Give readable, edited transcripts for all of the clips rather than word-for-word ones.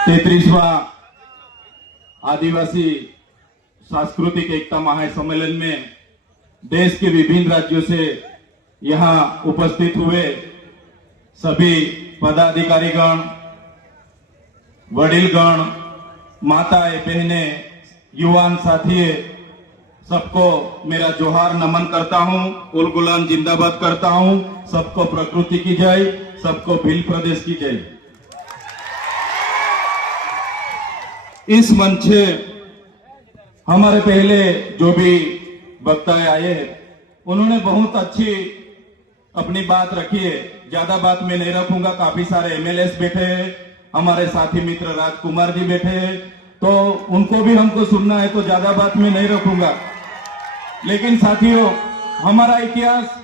33वां आदिवासी सांस्कृतिक एकता महासम्मेलन में देश के विभिन्न राज्यों से यहां उपस्थित हुए सभी पदाधिकारीगण, वडीलगण, माताएं, बहनें, युवान साथी, सबको मेरा जोहार नमन करता हूं, उल गुलाम जिंदाबाद करता हूं। सबको प्रकृति की जय, सबको भील प्रदेश की जय। इस मंच से हमारे पहले जो भी वक्ता आए उन्होंने बहुत अच्छी अपनी बात रखी है। ज्यादा बात मैं नहीं रखूंगा। काफी सारे एमएलएस बैठे हैं, हमारे साथी मित्र राजकुमार जी बैठे हैं, तो उनको भी हमको सुनना है, तो ज्यादा बात मैं नहीं रखूंगा। लेकिन साथियों, हमारा इतिहास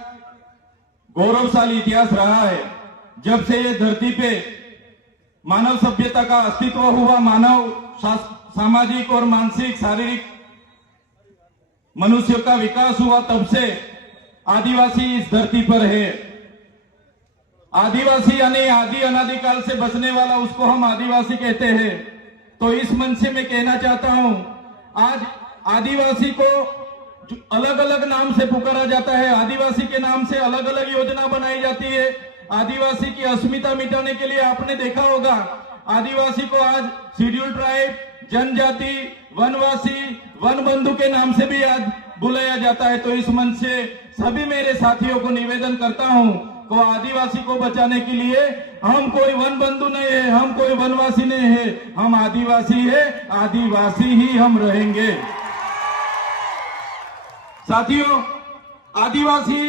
गौरवशाली इतिहास रहा है। जब से ये धरती पे मानव सभ्यता का अस्तित्व हुआ, मानव सामाजिक और मानसिक शारीरिक मनुष्य का विकास हुआ, तब से आदिवासी इस धरती पर है। आदिवासी यानी आदि अनादिकाल से बसने वाला, उसको हम आदिवासी कहते हैं। तो इस मंच से मैं कहना चाहता हूं, आज आदिवासी को अलग अलग नाम से पुकारा जाता है, आदिवासी के नाम से अलग अलग योजना बनाई जाती है। आदिवासी की अस्मिता मिटाने के लिए आपने देखा होगा, आदिवासी को आज शेड्यूल ट्राइब, जनजाति, वनवासी, वन बंधु के नाम से भी आज बुलाया जाता है। तो इस मंच से सभी मेरे साथियों को निवेदन करता हूं को आदिवासी को बचाने के लिए हम कोई वन बंधु नहीं है, हम कोई वनवासी नहीं है, हम आदिवासी है, आदिवासी ही हम रहेंगे। साथियों, आदिवासी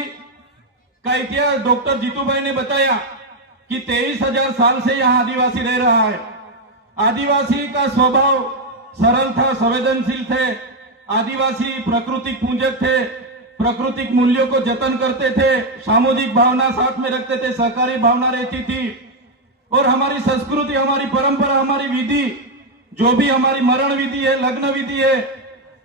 का इतिहास डॉक्टर जीतू भाई ने बताया कि 23,000 साल से यहां आदिवासी रह रहा है। आदिवासी का स्वभाव सरल था, संवेदनशील थे। आदिवासी प्राकृतिक पूजक थे, प्राकृतिक मूल्यों को जतन करते थे, सामूहिक भावना साथ में रखते थे, सहकारी भावना रहती थी। और हमारी संस्कृति, हमारी परंपरा, हमारी विधि, जो भी हमारी मरण विधि है, लग्न विधि है,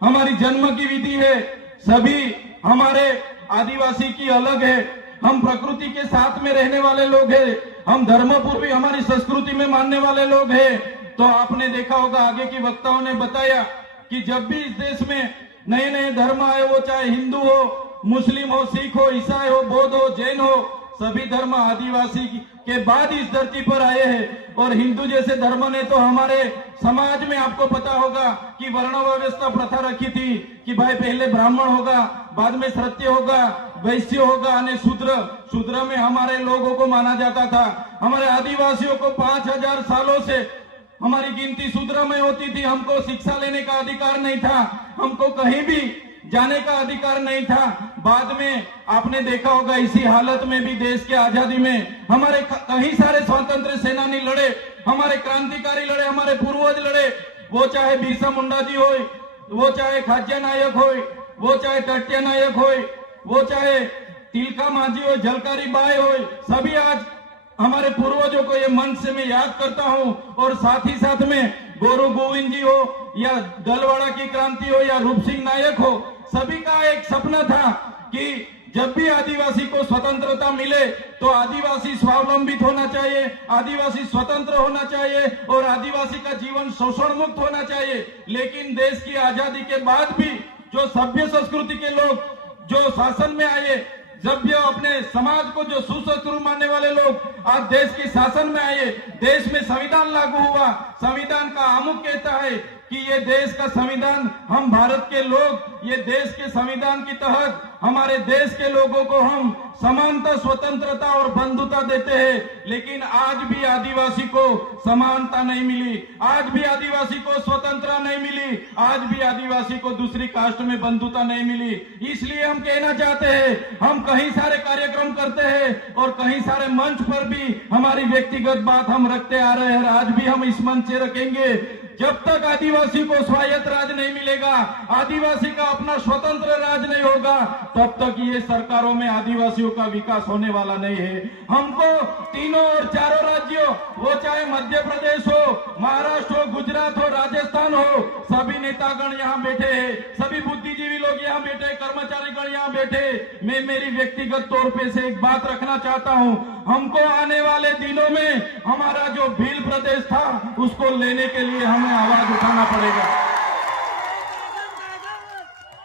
हमारी जन्म की विधि है, सभी हमारे आदिवासी की अलग है। हम प्रकृति के साथ में रहने वाले लोग हैं, हम धर्मपूर्वी हमारी संस्कृति में मानने वाले लोग हैं। तो आपने देखा होगा, आगे की वक्ताओं ने बताया कि जब भी इस देश में नए नए धर्म आए, वो चाहे हिंदू हो, मुस्लिम हो, सिख हो, ईसाई हो, बौद्ध हो, जैन हो, सभी धर्म आदिवासी के बाद इस धरती पर आए हैं। और हिंदू जैसे धर्म ने तो हमारे समाज में, आपको पता होगा कि वर्ण व्यवस्था प्रथा रखी थी कि भाई पहले ब्राह्मण होगा, बाद में क्षत्रिय होगा, वैश्य होगा, और शूद्र में हमारे लोगों को माना जाता था। हमारे आदिवासियों को 5,000 सालों से हमारी गिनती शूद्र में होती थी। हमको शिक्षा लेने का अधिकार नहीं था, हमको कहीं भी जाने का अधिकार नहीं था। बाद में आपने देखा होगा, इसी हालत में भी देश के आजादी में हमारे कई सारे स्वतंत्र सेनानी लड़े, हमारे क्रांतिकारी लड़े, हमारे पूर्वज लड़े। वो चाहे बिरसा मुंडा जी हो, वो चाहे खाज्या नायक हो, वो चाहे टट्या नायक हो, वो चाहे तिलका माझी हो, झलकारी बाई हो, सभी आज हमारे पूर्वजों को ये मंच से मैं याद करता हूं। और साथ ही साथ में गोरू गोविंद जी हो, या दलवाड़ा की क्रांति हो, या रूप सिंह नायक हो, सभी का एक सपना था कि जब भी आदिवासी को स्वतंत्रता मिले तो आदिवासी स्वावलंबित होना चाहिए, आदिवासी स्वतंत्र होना चाहिए और आदिवासी का जीवन शोषण मुक्त होना चाहिए। लेकिन देश की आजादी के बाद भी जो सभ्य संस्कृति के लोग जो शासन में आए, जब ये अपने समाज को जो सुसंस्कृत मानने वाले लोग आज देश के शासन में आए, देश में संविधान लागू हुआ। संविधान का आमुख कहता है कि ये देश का संविधान, हम भारत के लोग, ये देश के संविधान के तहत हमारे देश के लोगों को हम समानता, स्वतंत्रता और बंधुता देते हैं। लेकिन आज भी आदिवासी को समानता नहीं मिली, आज भी आदिवासी को स्वतंत्रता नहीं मिली, आज भी आदिवासी को दूसरी कास्ट में बंधुता नहीं मिली। इसलिए हम कहना चाहते हैं, हम कई सारे कार्यक्रम करते हैं और कई सारे मंच पर भी हमारी व्यक्तिगत बात हम रखते आ रहे हैं, आज भी हम इस मंच से रखेंगे। जब तक आदिवासी को स्वायत्त राज नहीं मिलेगा, आदिवासी का अपना स्वतंत्र राज नहीं होगा, तब तक ये सरकारों में आदिवासियों का विकास होने वाला नहीं है। हमको तीनों और चारों राज्यों, वो चाहे मध्य प्रदेश हो, महाराष्ट्र हो, गुजरात हो, राजस्थान हो, सभी नेतागण यहाँ बैठे हैं, सभी बुद्धिजीवी लोग यहाँ बैठे, कर्मचारीगण यहाँ बैठे। मैं मेरी व्यक्तिगत तौर पे से एक बात रखना चाहता हूँ, हमको आने वाले दिनों में हमारा जो भील प्रदेश था उसको लेने के लिए हमें आवाज उठाना पड़ेगा।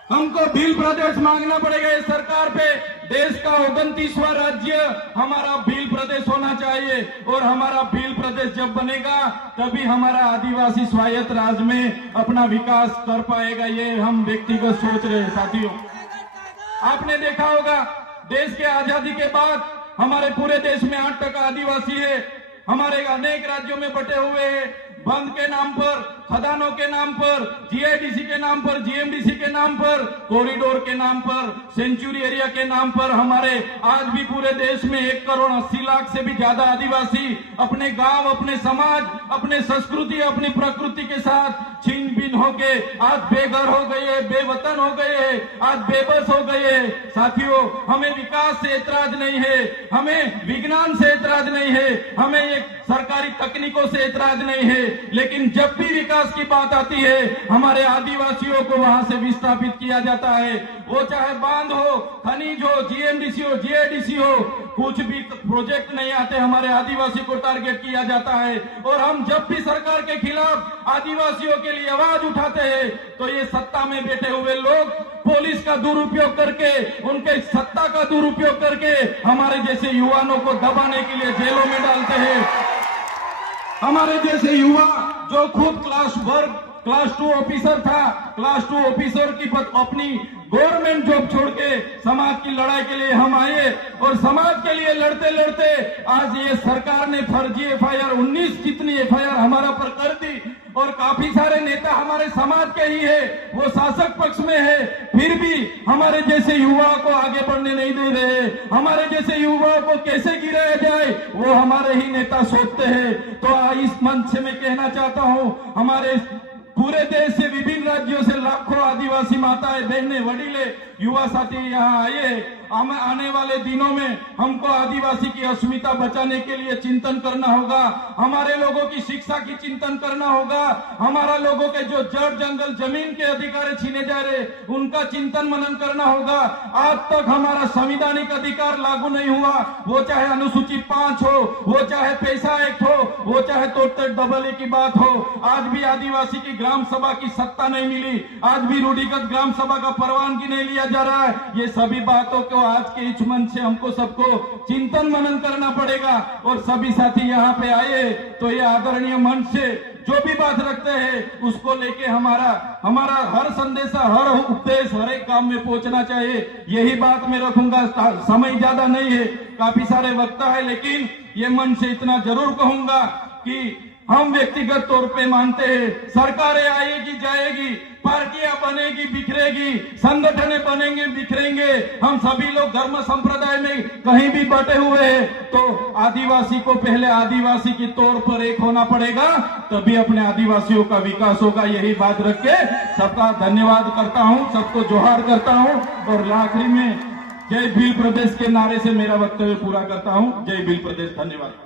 हमको भील प्रदेश मांगना पड़ेगा इस सरकार पे। देश का 29वां राज्य हमारा भील प्रदेश होना चाहिए और हमारा भील प्रदेश जब बनेगा तभी हमारा आदिवासी स्वायत्त राज्य में अपना विकास कर पाएगा। ये हम व्यक्तिगत सोच रहे हैं साथियों। आपने देखा होगा देश के आजादी के बाद हमारे पूरे देश में 8% आदिवासी है। हमारे अनेक राज्यों में बटे हुए हैं। बंद के नाम पर, खदानों के नाम पर, जीआईडीसी के नाम पर, जीएमडीसी के नाम पर, कॉरिडोर के नाम पर, सेंचुरी एरिया के नाम पर हमारे आज भी पूरे देश में 1,80,00,000 से भी ज्यादा आदिवासी अपने गांव, अपने समाज, अपने संस्कृति, अपनी प्रकृति के साथ छीन बीन होके आज बेघर हो गए, बेवतन हो गए, आज बेबस हो गए। साथियों, हमें विकास से ऐतराज नहीं है, हमें विज्ञान से ऐतराज नहीं है, हमें एक सरकारी तकनीकों से ऐतराज नहीं है, लेकिन जब भी विकास की बात आती है हमारे आदिवासियों को वहां से विस्थापित किया जाता है। वो चाहे बांध हो, खनिज हो, जीएमडीसी हो, जीआईडीसी हो, कुछ भी प्रोजेक्ट नहीं आते हमारे आदिवासी को टारगेट किया जाता है। और हम जब भी सरकार के खिलाफ आदिवासियों के लिए आवाज उठाते हैं तो ये सत्ता में बैठे हुए लोग पुलिस का दुरुपयोग करके, उनके सत्ता का दुरुपयोग करके हमारे जैसे युवाओं को दबाने के लिए जेलों में डालते हैं। हमारे जैसे युवा जो खुद क्लास 2 ऑफिसर था, क्लास 2 ऑफिसर की अपनी गवर्नमेंट जॉब छोड़ के समाज की लड़ाई के लिए हम आए और समाज के लिए लड़ते लड़ते आज ये सरकार ने फर्जी एफआईआर 19 जितनी एफआईआर हमारा पर कर दी और काफी सारे नेता हमारे समाज के ही है, वो शासक पक्ष में है, फिर भी हमारे जैसे युवाओं को आगे बढ़ने नहीं दे रहे। हमारे जैसे युवाओं को कैसे गिराया जाए वो हमारे ही नेता सोचते हैं। तो इस मंच से मैं कहना चाहता हूं, हमारे पूरे देश से, विभिन्न राज्यों से लाखों आदिवासी माताएं, बहनें, वडीले, युवा साथी यहाँ आए। आने वाले दिनों में हमको आदिवासी की अस्मिता बचाने के लिए चिंतन करना होगा। हमारे लोगों की शिक्षा की चिंतन करना होगा। हमारा लोगों के जो जड़ जंगल जमीन के अधिकार छीने जा रहे उनका चिंतन मनन करना होगा। आज तक हमारा संवैधानिक अधिकार लागू नहीं हुआ, वो चाहे अनुसूची 5 हो, वो चाहे पैसा एक्ट हो, वो चाहे तोड़ते डबल की बात हो। आज भी आदिवासी की ग्राम सभा की सत्ता नहीं मिली, आज भी रूढ़िगत ग्राम सभा का परवानगी नहीं लिया जा रहा है। ये सभी बातों को आज के इस मंच से हमको सबको चिंतन मनन करना पड़ेगा। और सभी साथी यहाँ पे आए तो ये आदरणीय मंच से जो भी बात रखते हैं उसको लेके हमारा हर संदेशा, हर उपदेश हर एक काम में पहुंचना चाहिए। यही बात मैं रखूंगा। समय ज्यादा नहीं है, काफी सारे वक्ता है, लेकिन ये मंच से इतना जरूर कहूंगा कि हम व्यक्तिगत तौर पे मानते हैं सरकारें आएगी जाएगी, पार्टियां बनेगी बिखरेगी, संगठनें बनेंगे बिखरेंगे, हम सभी लोग धर्म संप्रदाय में कहीं भी बटे हुए हैं। तो आदिवासी को पहले आदिवासी के तौर पर एक होना पड़ेगा, तभी अपने आदिवासियों का विकास होगा। यही बात रख के सबका धन्यवाद करता हूं, सबको जोहार करता हूं और आखिरी में जय भील प्रदेश के नारे से मेरा वक्तव्य पूरा करता हूं। जय भील प्रदेश, धन्यवाद।